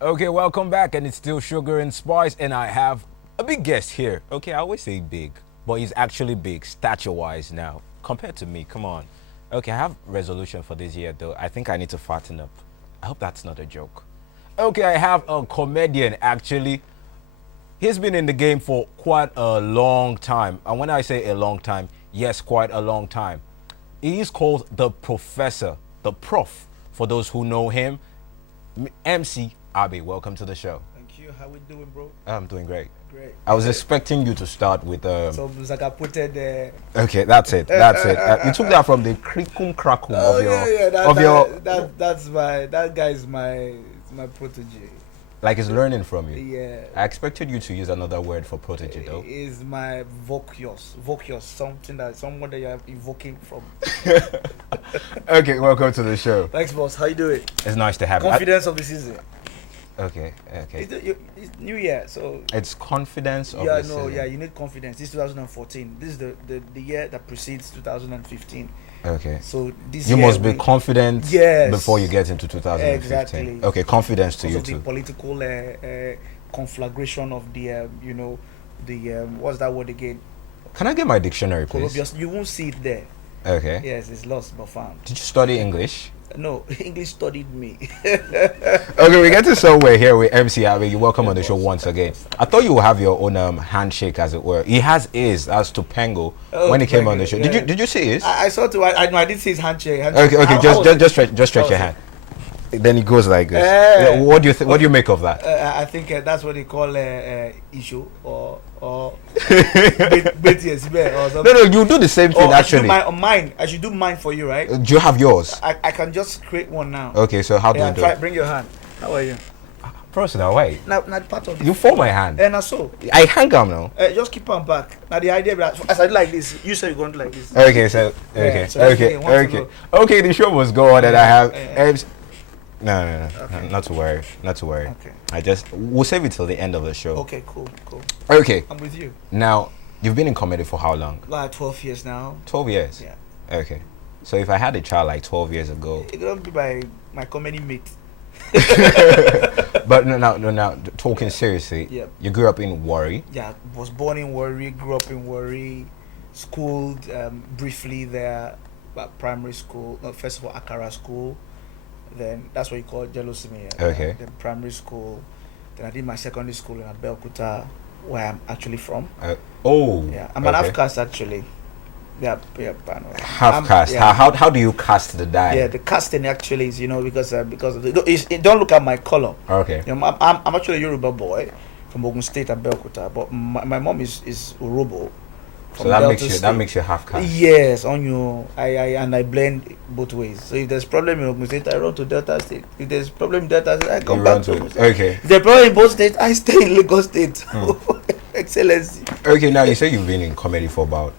Okay, welcome back, and it's still Sugar and Spice, and I have a big guest here. Okay, I always say big, but he's actually big, stature-wise now, compared to me. Come on. Okay, I have resolution for this year, though. I think I need to fatten up. I hope that's not a joke. Okay, I have a comedian, actually. He's been in the game for quite a long time. And when I say a long time, yes, quite a long time. He is called the Professor, the Prof, for those who know him. MC Abbey, welcome to the show. Thank you. How we doing, bro? I'm doing great. Great. I was expecting you to start with. So it's like I put it there. Okay, that's it. That's it. You took that from the crikum crakum of your. That guy is my protege. Like he's learning from you. Yeah. I expected you to use another word for protege, though. Is my vokios, someone that you're evoking from. Okay, welcome to the show. Thanks, boss. How you doing? It's nice to have you. Confidence of the season. Okay. It's New Year, so. It's confidence of the season. Yeah, you need confidence. This is 2014. This is the year that precedes 2015. Okay. So this you year must be confident before you get into 2015. Exactly. Okay, confidence to you the too. Political conflagration of the what's that word again? Can I get my dictionary, please? You won't see it there. Okay. Yes, it's lost but found. Did you study English? No, English studied me. Okay, we get to somewhere here with MC Abbey. You're welcome on the show once again. I thought you would have your own handshake, as it were. He has his as to Pengo when he came on the show. Yeah. Did you see his? I saw too. I did see his handshake. Okay. Just stretch your hand. Then he goes like this. What do you what do you make of that? I think that's what they call issue or BTS or something. No, you do the same thing actually. Mine. I should do mine for you, right? Do you have yours? I can just create one now. Okay, so how do you do it? Bring your hand. How are you? Personal, wait. Now part of you fold my hand. And so I hang on now. Just keep on back. Now the idea as I do like this, you say you're going to like this. Okay, so okay. The show must go on, and I have. No. Okay. Not to worry. Okay. We'll save it till the end of the show. Okay, cool. Okay. I'm with you. Now, you've been in comedy for how long? Like 12 years now. 12 years? Yeah. Okay. So if I had a child like 12 years ago... It's going to be my comedy mate. But no, talking seriously, yeah. You grew up in Warri? Yeah, was born in Warri, grew up in Warri, schooled briefly there, primary school, first of all, Akara School. Then that's what you call Jelosimi. Okay. Then primary school. Then I did my secondary school in Abeokuta, where I'm actually from. Yeah, I'm an half caste actually. Yeah. Half caste. Yeah. How do you cast the die? Yeah, the casting actually is because of don't look at my color. Okay. I'm actually a Yoruba boy from Ogun State, Abeokuta, but my mom is Urobo. So that makes you half caste. Yes, on you. I blend both ways. So if there's problem in Ogun State, I run to Delta State. If there's problem in Delta State, I come back to Ogun State. Okay. If there's problem in both states, I stay in Lagos State. Excellency. Okay, now you say you've been in comedy for about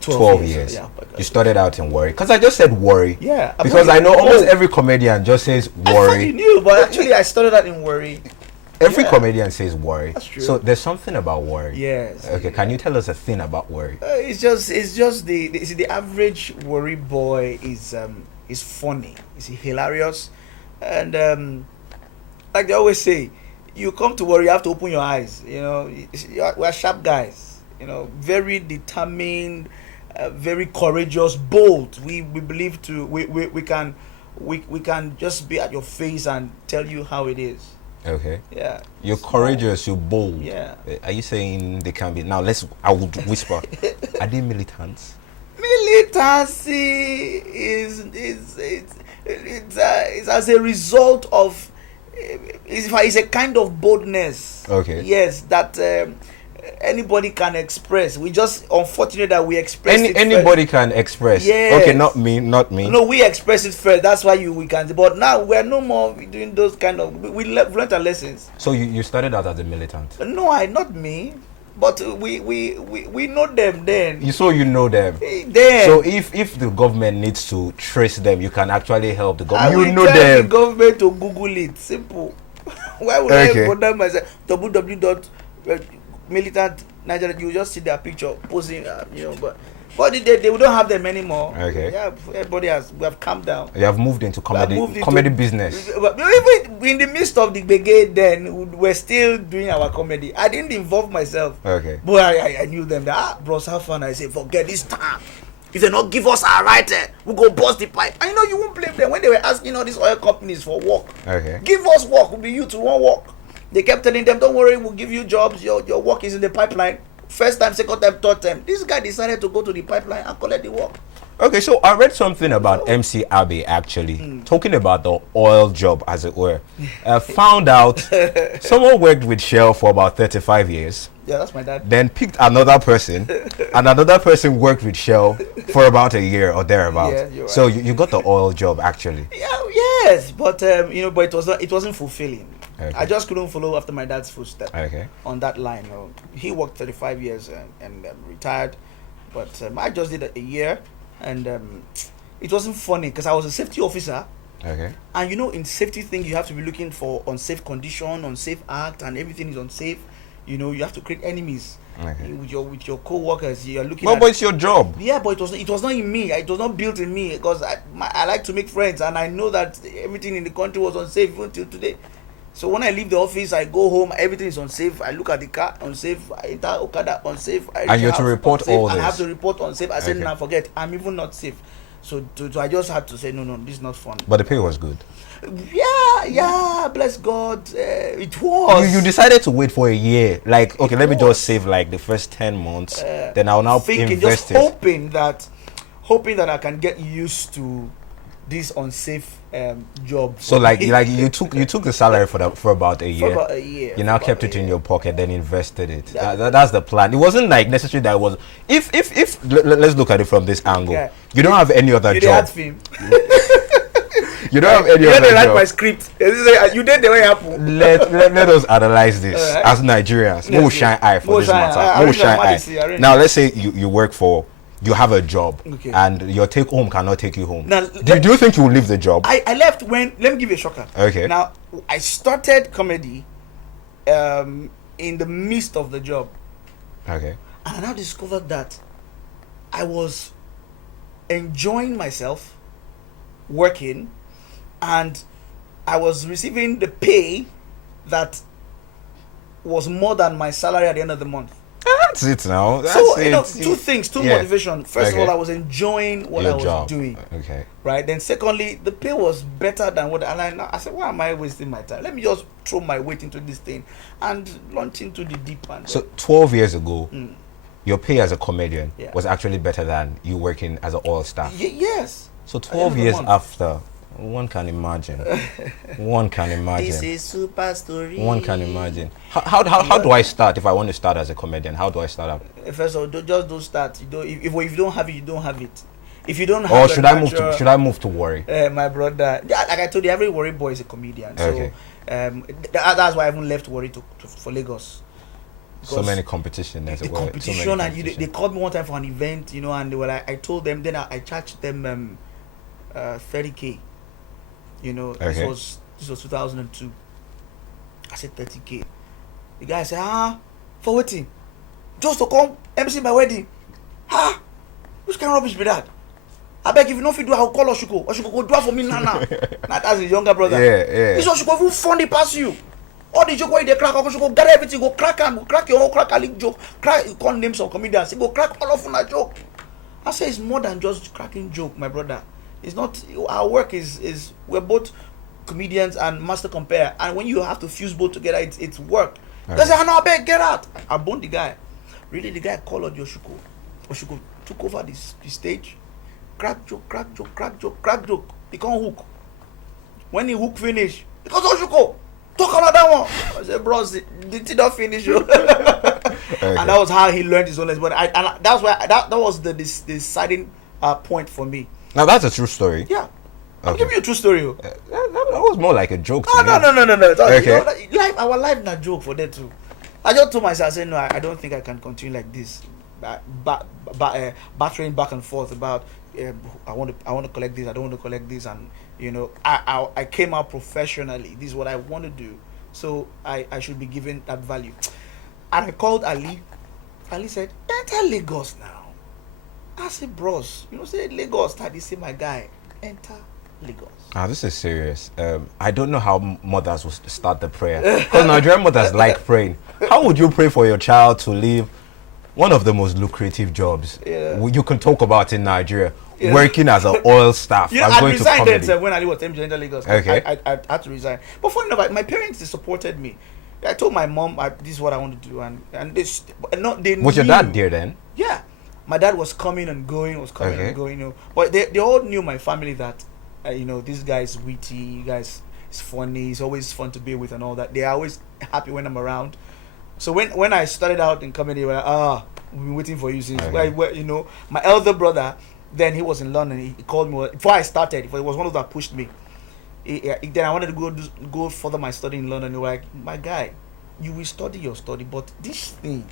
12 years. Yeah, you started out in Warri. Because I just said Warri. Yeah. Because I know almost every comedian just says Warri. I thought you knew, but actually I started out in Warri. Every comedian says Warri. That's true. So there's something about Warri. Yes. Okay, can you tell us a thing about Warri? It's just the average Warri boy is funny. Is hilarious, and like they always say, you come to Warri, you have to open your eyes. We're sharp guys. Very determined, very courageous, bold. We believe we can just be at your face and tell you how it is. Okay. Yeah. You're courageous, you're bold. Yeah. Are you saying they can be? Now I would whisper. Are they militants? Militancy it's as a result of it's a kind of boldness. Okay. Yes, that anybody can express. We just unfortunate that we express it anybody can express. Yes. Okay, not me. No, we express it first. That's why we can. But now we're no more doing those kind of. We learned our lessons. So you started out as a militant? No, not me. But we know them then. You know them. Then. So if the government needs to trace them, you can actually help the government. You know them. The government to Google it. Simple. Why would I bother myself? www.militant Nigeria. You just see their picture posing. But But they don't have them anymore. Okay. Yeah, we have calmed down. You have moved into comedy business. But even in the midst of the brigade, then we're still doing our comedy. I didn't involve myself. Okay. But I knew them that bros, have fun. I say, forget this time. If they not give us our right, we go bust the pipe. I know you won't blame them when they were asking all these oil companies for work. Okay. Give us work. We'll be you to one work. They kept telling them, don't worry, we'll give you jobs. Your work is in the pipeline. First time, second time, third time. This guy decided to go to the pipeline and collect the work. Okay, so I read something about MC Abbey actually, talking about the oil job, as it were. Found out someone worked with Shell for about 35 years. Yeah, that's my dad. Then picked another person, and another person worked with Shell for about a year or thereabout. Yeah, you're right. So you got the oil job actually. Yeah, yes, but but it wasn't fulfilling. Okay. I just couldn't follow after my dad's footsteps Okay. on that line. He worked 35 years and retired, but I just did a year, and it wasn't funny because I was a safety officer. Okay. And in safety thing, you have to be looking for unsafe condition, unsafe act, and everything is unsafe. You have to create enemies. Okay. With your co-workers. You are looking But it's your job. Yeah, but it was not in me. It was not built in me because I like to make friends, and I know that everything in the country was unsafe even till today. So when I leave the office, I go home, everything is unsafe. I look at the car, unsafe. I enter Okada, unsafe. And you have to report unsafe, all and this. I have to report unsafe. I said, Okay. nah, forget. I'm even not safe. So I just had to say, no, this is not fun. But the pay was good. Yeah, bless God. It was. You decided to wait for a year. Like, okay, let me just save like the first 10 months. Then I'll now thinking, invest just it. hoping that I can get used to this unsafe job. So like you took the salary for about a year. For about a year. You now kept it in your pocket, then invested it. That's the plan. It wasn't like necessarily that it was. If let's look at it from this angle. Yeah. You don't have any other You job. film. You don't have any You other didn't write my job. script. You did the way it happened. Let us analyze this as Nigerians. Yeah, More shine eye for more this shine matter. eye. More shine eye. Now let's say you have a job, Okay. and your take home cannot take you home. Now, do you think you will leave the job? I left when, let me give you a shocker. Okay. Now, I started comedy in the midst of the job. Okay. And I now discovered that I was enjoying myself working, and I was receiving the pay that was more than my salary at the end of the month. That's it now. That's So, it. two things, Yeah. motivation. First Okay. of all, I was enjoying what Your I was job. doing. Okay. Right. Then secondly, the pay was better than what I said, why am I wasting my time? Let me just throw my weight into this thing and launch into the deep end. So 12 years ago, Mm. your pay as a comedian Yeah. was actually better than you working as an oil staff. Yes. So At the 12 end of the years month. after, one can imagine. One can This imagine. is super story. One can imagine. How do I start if I want to start as a comedian? How do I start up? First of all, just don't start. If you don't have it, you don't have it. If you don't have Or a should I move to worry? my brother, like I told you, every worry boy is a comedian. So Okay. that's why I even left worry for Lagos. So Because many competition as the well. competition, and they called me one time for an event, and they were like, I told them, then I charged them 30K. Okay. This was 2002. I said 30K. The guy said, for waiting, just to come MC my wedding. Which kind of rubbish be that? I beg, if you know if you do, I'll call Oshuko. Oshuko go do it for me now. That's his younger brother. Yeah. This Oshuko will funny pass you. All the joke where they crack, Oshuko gather everything, go crack your own crack a leak joke. Crack, you call names of comedians. He go crack all of a joke. I say it's more than just cracking joke, my brother. It's not, our work is we're both comedians and master compare, and when you have to fuse both together, it's work. Okay. They say, I beg, get out. I boned the guy. Really, the guy called on Oshuko. Oshuko took over the stage. Crack joke. He can't hook. When he hook finish, because Oshuko, talk another one. I said, bros, did he not finish you? Okay. And that was how he learned his own lesson. But that's why that was the deciding point for me. Now that's a true story. Yeah. I'm Okay. giving you a true story. That was more like a joke to me. No. Okay. Our life not joke for that too. I just told myself, I said, no, I don't think I can continue like this, battering back and forth about I want to collect this, I don't want to collect this, and I came out professionally. This is what I want to do, so I should be given that value. And I called Ali. Ali said, enter Lagos now. I say, bros, you know, say Lagos, start. They say, my guy, enter Lagos. Ah, this is serious. I don't know how mothers will start the prayer. Because Nigerian mothers like praying. How would you pray for your child to leave one of the most lucrative jobs you can talk about in Nigeria, working as an oil staff? Yeah, I resigned then when I was enter Lagos. Okay. I had to resign. But funny enough, my parents, they supported me. I told my mom, this is what I want to do. And they Was your dad there then? Yeah. My dad was coming and going, and going. You know. But they all knew my family that, you know, this guy is witty, you guys is funny, he's always fun to be with and all that. They are always happy when I'm around. So when I started out in comedy, they were like, we've been waiting for you since. You know, my elder brother, then he was in London. He called me before I started. It was one of that pushed me. Then I wanted to go further my study in London. They were like, my guy, you will study your study, but this thing,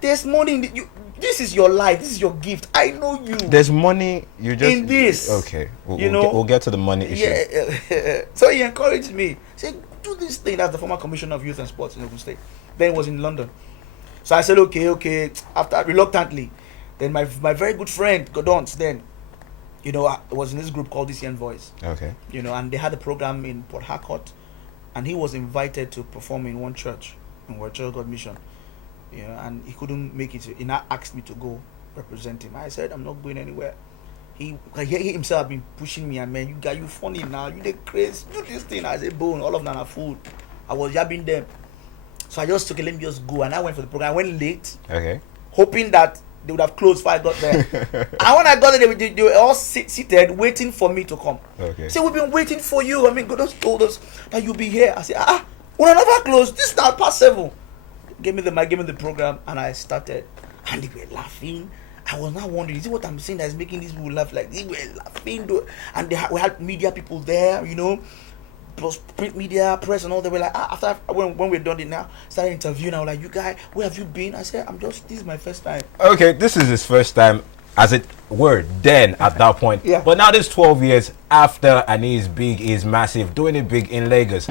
there's money in this is your life. This is your gift. I know you. There's money. You just in this. Okay. We'll get to the money issue. Yeah. So he encouraged me. Say, do this thing. That's the former commissioner of youth and sports in Ogun State. Then it was in London. So I said, okay. After reluctantly, then my very good friend Godons, then, you know, I was in this group called DCN Voice. Okay. You know, and they had a program in Port Harcourt, and he was invited to perform in one church, in Word Church God Mission. You know, and he couldn't make it. He now asked me to go represent him. I said, I'm not going anywhere. He himself been pushing me, and man, you funny now. You the crazy. Do this thing. I said, bone. All of them are food. I was jabbing them. So I just took it. Let me just go. And I went for the program. I went late. Okay. Hoping that they would have closed before I got there. And when I got there, they were all seated waiting for me to come. Okay. So we've been waiting for you. I mean, God just told us that you'll be here. I said, we'll never close. This is now past 7. Give me the mic, give me the program, and I started. And they were laughing. I was not wondering, is it what I'm saying that is making these people laugh? Like, they were laughing. And we had media people there, you know, plus print media, press, and all. They were like, after when we're done it now, started interviewing. I was like, you guys, where have you been? I said, this is my first time. Okay, this is his first time, as it were, then at that point. Yeah. But now this 12 years after, and he's big, he's massive, doing it big in Lagos.